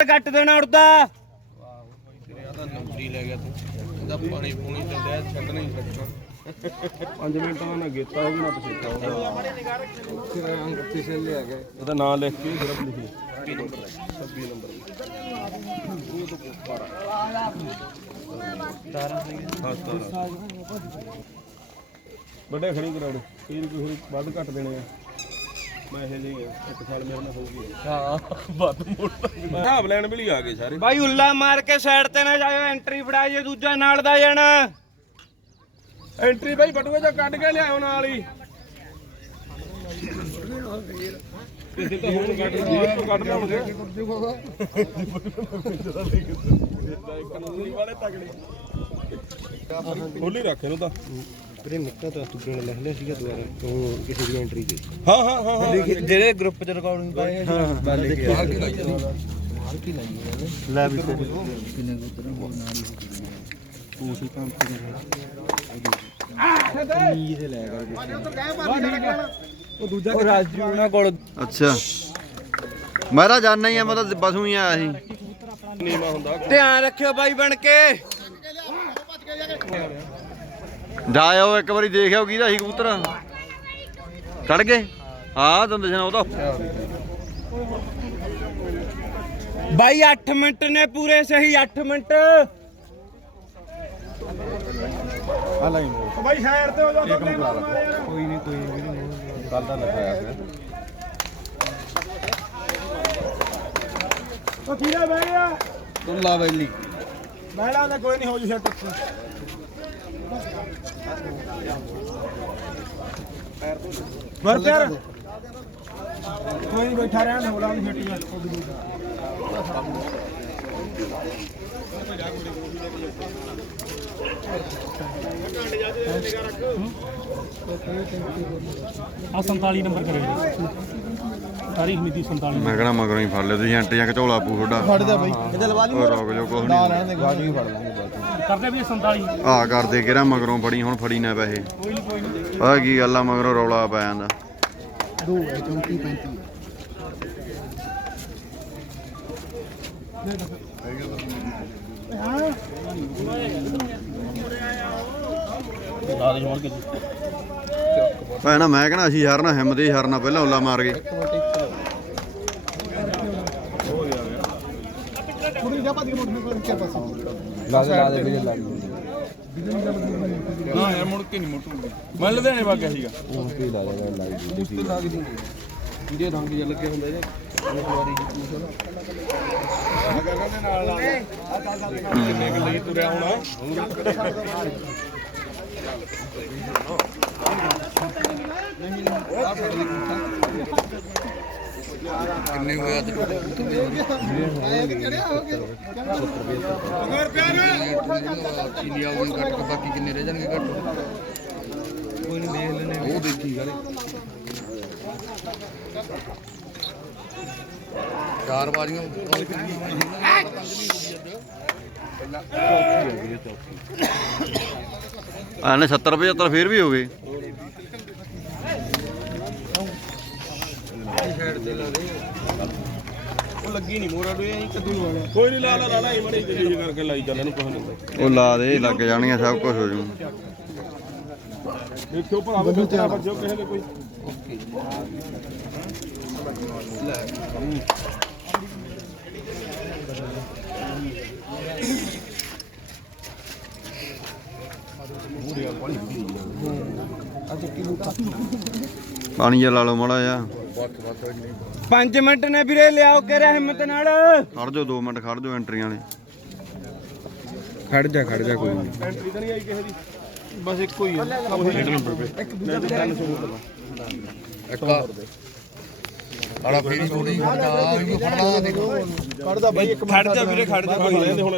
ਕੱਟ ਦੇਣਾ ਉੜਦਾ। ਤੇਰੇ ਨੰਬਰੀ ਲੈ ਗਿਆ ਤੂੰ ਇਹਦਾ ਪਾਣੀ ਪੂਣੀ ਦਿੰਦਾ ਛੱਡਣਾ ਹੀ ਛੱਡਣਾ 5 ਮਿੰਟਾਂ ਦਾ ਗੇਤਾ ਹੋ ਨਾ ਪਛੇਤਾ ਹੋ ਤੇਰਾ ਅੰਗ ਕਿਸੇ ਲੈ ਗਿਆ ਉਹਦਾ ਨਾਂ ਲਿਖ ਕੇ ਸਿਰਫ ਲਿਖੀ। 26 ਨੰਬਰ 26 ਨੰਬਰ ਵੱਡੇ ਖੜੀ ਕਰਾਉਣ। ਫਿਰ ਕੋਈ ਹੋਰ ਵੱਧ ਘੱਟ ਦੇਣੇ ਆ। ਮੈਂ ਇਹ ਲਈ ਇੱਕ ਸਾਲ ਮੇਰੇ ਨਾਲ ਹੋਊਗੀ। ਹਾਂ ਵੱਧ ਮੋੜਦਾ ਹਿਸਾਬ ਲੈਣ ਵੀ ਲਈ ਆ ਗਏ ਸਾਰੇ। ਬਾਈ ਉੱਲਾ ਮਾਰ ਕੇ ਸਾਈਡ ਤੇ ਨਾ ਜਾਇਓ ਐਂਟਰੀ ਫੜਾ ਜੇ ਦੂਜਾ ਨਾਲ ਦਾ ਜਾਣਾ। ਐਂਟਰੀ ਬਾਈ ਬਟੂਏ ਚੋਂ ਕੱਢ ਕੇ ਲਿਆਓ ਨਾਲ ਹੀ। ਕਿਸੇ ਤਾਂ ਹੁਣ ਕੱਢ ਲਈ ਕੱਢ ਲਾਉਣਗੇ ਇੱਕ ਨਸਲੀ ਵਾਲੇ ਤਗੜੇ ਖੋਲੀ ਰੱਖ ਇਹਨੂੰ ਤਾਂ। ਵੀਰੇ ਨਿੱਕਾ ਤਾਂ ਤੂੰ ਲਿਖ ਲਿਆ ਸੀਗਾ ਦੁਬਾਰਾ ਉਹ ਕਿਸੇ ਦੀ ਐਂਟਰੀ ਤੇ ਹਾਂ ਹਾਂ ਹਾਂ ਹਾਂ। ਜਿਹੜੇ ਗਰੁੱਪ ਚ ਰਿਕਾਰਡਿੰਗ ਪਾਏ ਹਾਂ ਹਾਂ। ਲੈ ਕੇ ਲੈ ਵੀ ਕਿੰਨੇ ਉਤਰ ਉਹ ਨਾਲ ਹੀ ਉਸੇ ਕੰਮ ਤੇ ਲੈ ਉਹ ਦੂਜਾ ਉਹ ਰਾਜੂ ਉਹਨਾਂ ਕੋਲ। ਅੱਛਾ। ਮੈਂ ਤਾਂ ਜਾਣਾ ਹੀ ਆ ਮੈਂ ਤਾਂ ਬਸੂ ਹੀ ਆਇਆ ਸੀ। ਨੀਮਾ ਹੁੰਦਾ ਧਿਆਨ ਰੱਖਿਓ ਬਾਈ ਬਣ ਕੇ। ਜਾਇਓ ਇੱਕ ਵਾਰੀ ਦੇਖਿਓ ਕਿਹਦਾ ਸੀ ਕਬੂਤਰ? ਚੜ ਗਏ? ਹਾਂ ਤੁਹਾਨੂੰ ਦੱਸਣਾ ਉਹਦਾ ਬਾਈ 8 ਮਿੰਟ ਨੇ ਪੂਰੇ ਸਹੀ 8 ਮਿੰਟ। ਬਾਈ ਸਾਈਡ ਤੇ ਹੋ ਜਾ ਕੋਈ ਨਹੀਂ ਕੋਈ ਨਹੀਂ ਕੱਲ ਦਾ ਲਿਖਾਇਆ ਫਿਰ। ਉਹ ਕੀੜਾ ਬਹਿ ਗਿਆ। ਤੂੰ ਲਾ ਵੈਲੀ ਮੈਲਾ ਦਾ ਕੋਈ ਨਹੀਂ ਹੋ ਜੂ ਸੈੱਟ ਵਰ ਪਿਆਰ। ਕੋਈ ਨਹੀਂ ਬੈਠਾ ਰਹਿਣ ਹੋਲਾ ਨਹੀਂ ਛੱਟੀ ਆ 47 ਨੰਬਰ ਕਰੇ ਤਾਰੀਖ ਮਿਤੀ 47 ਮੈਂ ਕਹਣਾ ਮਗਰੋਂ ਹੀ ਫੜ ਲਿਓ ਤੁਸੀਂ ਐਂਟੀਆਂ ਝੋਲਾ ਪੂ ਤੁਹਾਡਾ। ਫੜਦਾ ਬਾਈ। ਇਹਦੇ ਲਵਾ ਲਈ ਹੋਰ ਰੁਕ ਜਾਓ ਕੁਛ ਨਹੀਂ। ਰਹਿਣ ਦੇ ਬਾਅਦ ਵੀ ਫੜ ਲਾਂਗੇ ਬਾਅਦ ਕਰਦੇ ਵੀ 47 ਆ ਕਰਦੇ ਕਿਹੜਾ ਮਗਰੋਂ ਫੜੀ ਹੁਣ ਫੜੀ ਨਾ ਪੈਸੇ। ਆ ਕੀ ਗੱਲ ਆ ਮਗਰੋਂ ਰੌਲਾ ਪੈ ਜਾਂਦਾ। ਦੋ ਹੈ 34 35 ਭੈਣਾ ਮੈਂ ਕਹਣਾ ਅਸੀਂ ਹਾਰਨਾ ਹਿੰਮਤ ਹੀ ਹਾਰਨਾ ਪਹਿਲਾਂ ਉੱਲਾ ਮਾਰ ਗਏ ਲਾ ਦੇ ਲਾ ਦੇ ਵੀਰੇ ਲਾ ਦੇ। ਹਾਂ ਯਾਰ ਮੁੜ ਕੇ ਨਹੀਂ ਮੁੱਟੂ ਮੈਂ ਲੁਧਿਆਣੇ ਵਾ ਗਿਆ ਸੀਗਾ। ਉਹ ਕੀ ਲਾ ਦੇ ਲਾ ਦੇ ਉਸ ਤੇ ਲੱਗਦੀ ਜਿਹਦੇ ਰੰਗ ਜਿਹਾ ਲੱਗੇ ਹੁੰਦੇ ਨੇ ਇੱਕ ਵਾਰੀ ਲਾ ਕਿੰਨੇ ਕਿ ਲਈ ਤੁਰਿਆ ਹੋਣਾ ਕਿੰਨੇ ਹੋਇਆ ਤੇ ਚੀਨੀ ਆਉਣ ਕੱਟ ਕੇ ਬਾਕੀ ਕਿੰਨੇ ਰਹਿ ਜਾਣਗੇ ਘੱਟ। ਕੋਈ ਨਹੀਂ ਦੇਖ ਲੈਣੇ ਉਹ ਦੇਖੀ ਗਾਲੇ। ਚਾਰ ਵਾਰੀਆਂ ਆ ਨੇ 70 75 ਫੇਰ ਵੀ ਹੋ ਗਏ। ਉਹ ਲੱਗੀ ਨਹੀਂ ਮੋਰਾ ਡੋਏ ਅਸੀਂ ਕਦੋਂ ਵਾਲਾ ਕੋਈ ਨਹੀਂ ਲਾ ਲਾ ਲਾ ਲਾ ਇਹ ਮੜੀ ਦਿੱਲੀ ਕਰਕੇ ਲਾਈ ਚੱਲ ਇਹਨੂੰ ਕੁਛ ਨਹੀਂ ਉਹ ਲਾ ਦੇ ਲੱਗ ਜਾਣੀਆਂ ਸਭ ਕੁਝ ਹੋ ਜੂ ਦੇਖਿਓ ਭਰਾਵੇ ਬੱਚਾ ਬੱਜੋ ਕਿਸੇ ਦੇ ਕੋਈ ਪਾਣੀ ਜਿਹਾ ਲਾ ਲਓ ਮਾੜਾ ਜਿਹਾ। 5 ਮਿੰਟ ਨੇ ਵੀਰੇ ਲਿਆਓ ਕੇ ਹਿੰਮਤ ਨਾਲ। ਖੜ ਜਾਓ 2 ਮਿੰਟ ਖੜ ਜਾਓ ਐਂਟਰੀਆਂ ਵਾਲੇ। ਖੜ ਜਾ ਖੜ ਜਾ ਕੋਈ ਨਹੀਂ। ਐਂਟਰੀ ਤਾਂ ਨਹੀਂ ਆਈ ਕਿਸੇ ਦੀ ਬਸ ਇੱਕੋ ਹੀ ਹੈ ਉਹੀ ਨੰਬਰ ਤੇ। ਇੱਕ ਦੂਜਾ ਤੇ ਇੱਕ ਆੜਾ ਫੇਰੀ ਥੋੜੀ ਆ ਵੀ ਫੜਨਾ ਦੇਖੋ। ਖੜ ਜਾ ਵੀਰੇ ਖੜ ਜਾ ਹੁਣ